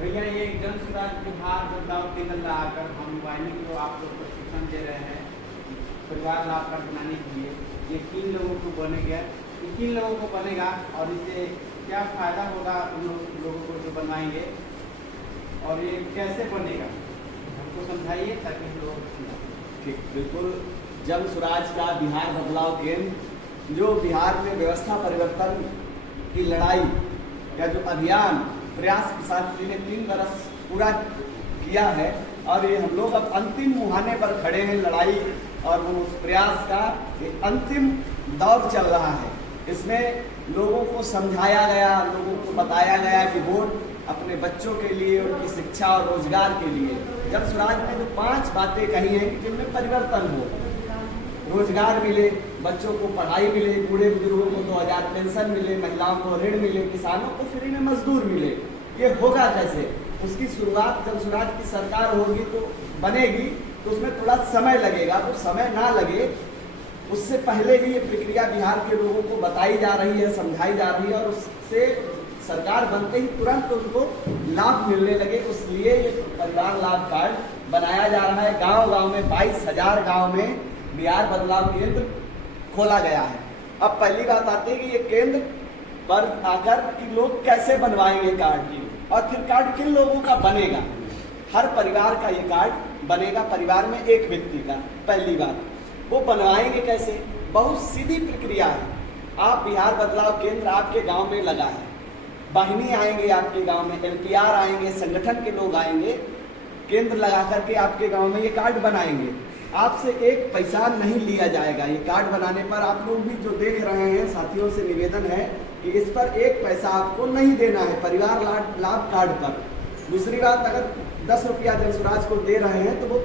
भैया ये जन सुराज बिहार बदलाव केंद्र लाकर हम वाहिनी को आप लोग प्रशिक्षण दे रहे हैं परिवार लाभ कार्ड बनाने के लिए। ये 3 लोगों को बनेगा, ये 3 लोगों को बनेगा और इससे क्या फायदा होगा उन लोगों को जो बनवाएंगे और ये कैसे बनेगा हमको समझाइए ताकि हम लोग समझाएं। ठीक, बिल्कुल। जन स्वराज का बिहार बदलाव केंद्र जो बिहार में व्यवस्था परिवर्तन की लड़ाई या जो अभियान प्रयास किसान जी ने 3 बरस पूरा किया है और ये हम लोग अब अंतिम मुहाने पर खड़े हैं लड़ाई और वो उस प्रयास का एक अंतिम दौर चल रहा है। इसमें लोगों को समझाया गया, लोगों को बताया गया कि वोट अपने बच्चों के लिए, उनकी शिक्षा और रोजगार के लिए। जन स्वराज में जो 5 बातें कही हैं कि जिनमें परिवर्तन हो, रोजगार मिले, बच्चों को पढ़ाई मिले, बूढ़े बुजुर्गों को 2000 पेंशन मिले, महिलाओं को ऋण मिले, किसानों को फ्री में मजदूर मिले। ये होगा कैसे? उसकी शुरुआत जब स्वराज की सरकार होगी तो बनेगी, तो उसमें थोड़ा समय लगेगा। तो समय ना लगे उससे पहले ही ये प्रक्रिया बिहार के लोगों को बताई जा रही है, समझाई जा रही है और उससे सरकार बनते ही तुरंत उनको लाभ मिलने लगे। इसलिए ये परिवार लाभ कार्ड बनाया जा रहा है। गांव-गांव में 22,000 गांव में बिहार बदलाव केंद्र खोला गया है। अब पहली बात आती है कि ये केंद्र पर आकर कि लोग कैसे बनवाएंगे कार्ड और फिर कार्ड किन लोगों का बनेगा। हर परिवार का ये कार्ड बनेगा, परिवार में एक व्यक्ति का। पहली बात वो बनवाएंगे कैसे? बहुत सीधी प्रक्रिया है। आप बिहार बदलाव केंद्र आपके गांव में लगा है, वाहिनी आएंगे आपके गांव में, LPR आएंगे, संगठन के लोग आएंगे, केंद्र लगा करके आपके गांव में ये कार्ड बनाएंगे। आपसे एक पैसा नहीं लिया जाएगा। ये कार्ड बनाने पर आप लोग भी जो देख रहे हैं, साथियों से निवेदन है कि इस पर एक पैसा आपको नहीं देना है परिवार लाभ कार्ड पर। दूसरी बात, अगर 10 रुपया जन स्वराज को दे रहे हैं तो वो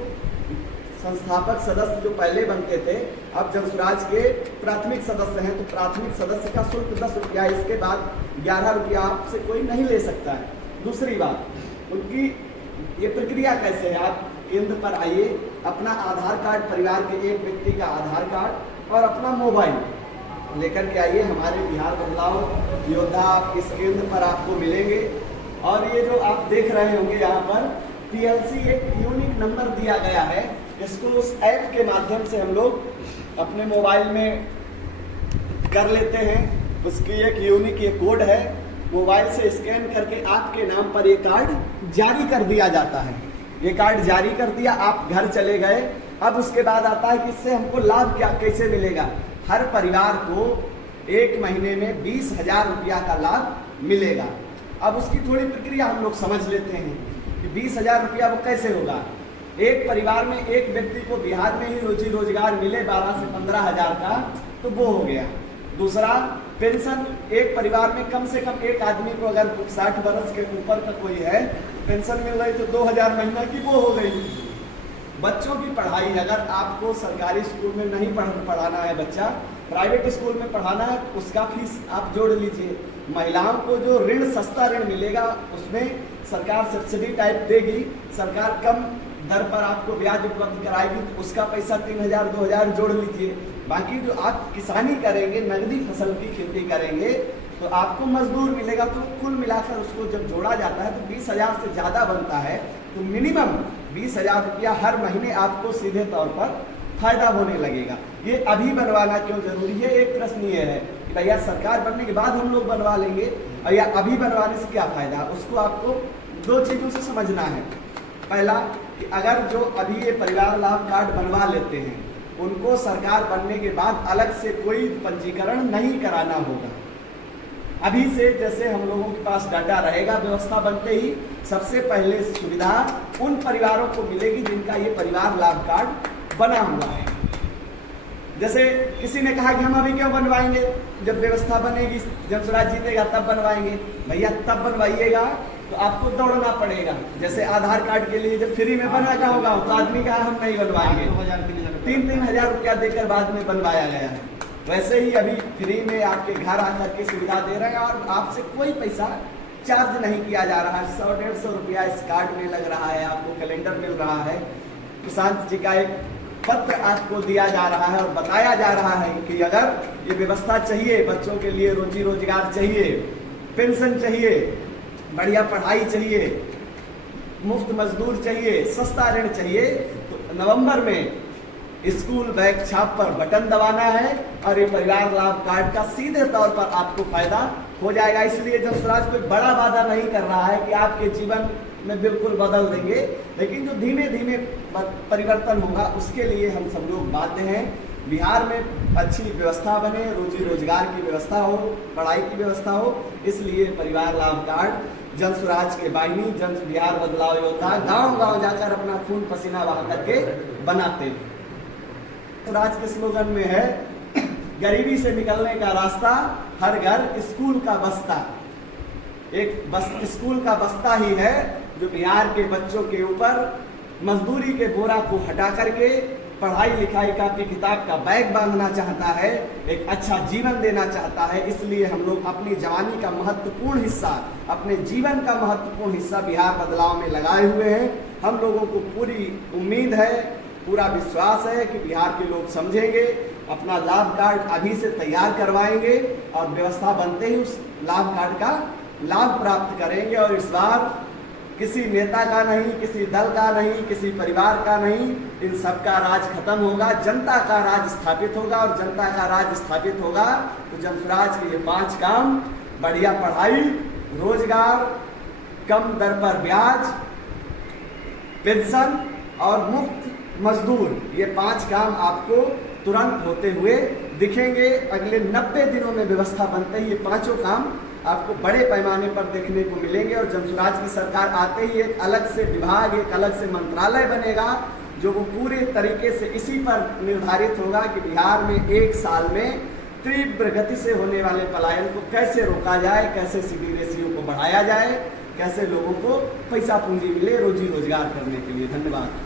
संस्थापक सदस्य जो पहले बनते थे अब जन स्वराज के प्राथमिक सदस्य हैं, तो प्राथमिक सदस्य का शुल्क 10 रुपया, इसके बाद 11 रुपया आपसे कोई नहीं ले सकता है। दूसरी बात, उनकी ये प्रक्रिया कैसे है? आप केंद्र पर आइए, अपना आधार कार्ड, परिवार के एक व्यक्ति का आधार कार्ड और अपना मोबाइल लेकर के आइए। हमारे बिहार बदलाव योद्धा इस केंद्र पर आपको मिलेंगे और ये जो आप देख रहे होंगे यहाँ पर PLC एक यूनिक नंबर दिया गया है। इसको उस ऐप के माध्यम से हम लोग अपने मोबाइल में कर लेते हैं। उसकी एक यूनिक ये कोड है, मोबाइल से स्कैन करके आपके नाम पर ये कार्ड जारी कर दिया जाता है। ये कार्ड जारी कर दिया, आप घर चले गए। अब उसके बाद आता है कि इससे हमको लाभ क्या कैसे मिलेगा। हर परिवार को 1 महीने में 20,000 रुपया का लाभ मिलेगा। अब उसकी थोड़ी प्रक्रिया हम लोग समझ लेते हैं कि 20,000 रुपया वो कैसे होगा। एक परिवार में एक व्यक्ति को बिहार में ही रोजी रोजगार मिले 12 से 15,000 का, तो वो हो गया। दूसरा, पेंशन एक परिवार में कम से कम एक आदमी को अगर 60 वर्ष के ऊपर का कोई है, पेंशन मिल रही तो 2,000 महीना की वो हो गई। बच्चों की पढ़ाई, अगर आपको सरकारी स्कूल में नहीं पढ़ाना है बच्चा, प्राइवेट स्कूल में पढ़ाना है, उसका फीस आप जोड़ लीजिए। महिलाओं को जो ऋण, सस्ता ऋण मिलेगा उसमें सरकार सब्सिडी टाइप देगी, सरकार कम दर पर आपको ब्याज उपलब्ध कराएगी, तो उसका पैसा 3,000 2,000 जोड़ लीजिए। बाकी जो आप किसानी करेंगे, नगदी फसल की खेती करेंगे, तो आपको मजदूर मिलेगा। तो कुल मिलाकर उसको जब जोड़ा जाता है तो 20,000 से ज़्यादा बनता है। तो मिनिमम 20,000 रुपया हर महीने आपको सीधे तौर पर फायदा होने लगेगा। ये अभी बनवाना क्यों जरूरी है? एक प्रश्न ये है कि भैया सरकार बनने के बाद हम लोग बनवा लेंगे और या अभी बनवाने से क्या फायदा? उसको आपको 2 चीज़ों से समझना है। पहला कि अगर जो अभी ये परिवार लाभ कार्ड बनवा लेते हैं, उनको सरकार बनने के बाद अलग से कोई पंजीकरण नहीं कराना होगा। अभी से जैसे हम लोगों के पास डाटा रहेगा, व्यवस्था बनते ही सबसे पहले सुविधा उन परिवारों को मिलेगी जिनका ये परिवार लाभ कार्ड बना हुआ है। जैसे किसी ने कहा कि हम अभी क्यों बनवाएंगे, जब व्यवस्था बनेगी, जब स्वराज जीतेगा तब बनवाएंगे। भैया तब बनवाइएगा तो आपको दौड़ना पड़ेगा। जैसे आधार कार्ड के लिए जब फ्री में बना क्या होगा, तो आदमी कहा हम नहीं बनवाएंगे, 3,000 रुपया देकर बाद में बनवाया गया है। वैसे ही अभी फ्री में आपके घर आकर के सुविधा दे रहे हैं और आपसे कोई पैसा चार्ज नहीं किया जा रहा है। 100-150 रुपया इस कार्ड में लग रहा है, आपको कैलेंडर मिल रहा है, प्रशांत जी का एक पत्र आपको दिया जा रहा है और बताया जा रहा है कि अगर ये व्यवस्था चाहिए, बच्चों के लिए रोजी रोजगार चाहिए, पेंशन चाहिए, बढ़िया पढ़ाई चाहिए, मुफ्त मजदूर चाहिए, सस्ता ऋण चाहिए, तो नवंबर में स्कूल बैग छाप पर बटन दबाना है और ये परिवार लाभ कार्ड का सीधे तौर पर आपको फायदा हो जाएगा। इसलिए जन स्वराज कोई बड़ा वादा नहीं कर रहा है कि आपके जीवन में बिल्कुल बदल देंगे, लेकिन जो धीमे धीमे परिवर्तन होगा उसके लिए हम सब लोग बाध्य हैं। बिहार में अच्छी व्यवस्था बने, रोजी रोजगार की व्यवस्था हो, पढ़ाई की व्यवस्था हो, इसलिए परिवार लाभ कार्ड जन स्वराज के बाहिनी, जन बिहार बदलाव योद्धा गांव गांव जाकर अपना खून पसीना बहा करके बनाते हैं। स्वराज के स्लोगन में है गरीबी से निकलने का रास्ता, हर घर स्कूल का बस्ता। एक स्कूल का बस्ता ही है जो बिहार के बच्चों के ऊपर मजदूरी के बोरा को हटा करके पढ़ाई लिखाई कापी किताब का बैग बांधना चाहता है, एक अच्छा जीवन देना चाहता है। इसलिए हम लोग अपनी जवानी का महत्वपूर्ण हिस्सा, अपने जीवन का महत्वपूर्ण हिस्सा बिहार बदलाव में लगाए हुए हैं। हम लोगों को पूरी उम्मीद है, पूरा विश्वास है कि बिहार के लोग समझेंगे, अपना लाभ कार्ड अभी से तैयार करवाएंगे और व्यवस्था बनते ही उस लाभ कार्ड का लाभ प्राप्त करेंगे। और इस बार किसी नेता का नहीं, किसी दल का नहीं, किसी परिवार का नहीं, इन सबका राज खत्म होगा, जनता का राज स्थापित होगा। और जनता का राज स्थापित होगा तो जन स्वराज के ये 5 काम, बढ़िया पढ़ाई, रोजगार, कम दर पर ब्याज, पेंशन और मुफ्त मजदूर, ये 5 काम आपको तुरंत होते हुए दिखेंगे। अगले 90 दिनों में व्यवस्था बनते ही ये 5 काम आपको बड़े पैमाने पर देखने को मिलेंगे। और जन स्वराज की सरकार आते ही एक अलग से विभाग, एक अलग से मंत्रालय बनेगा जो वो पूरे तरीके से इसी पर निर्धारित होगा कि बिहार में 1 साल में तीव्र गति से होने वाले पलायन को कैसे रोका जाए, कैसे सीडी रेशियो को बढ़ाया जाए, कैसे लोगों को पैसा पूंजी मिले रोजी रोजगार करने के लिए। धन्यवाद।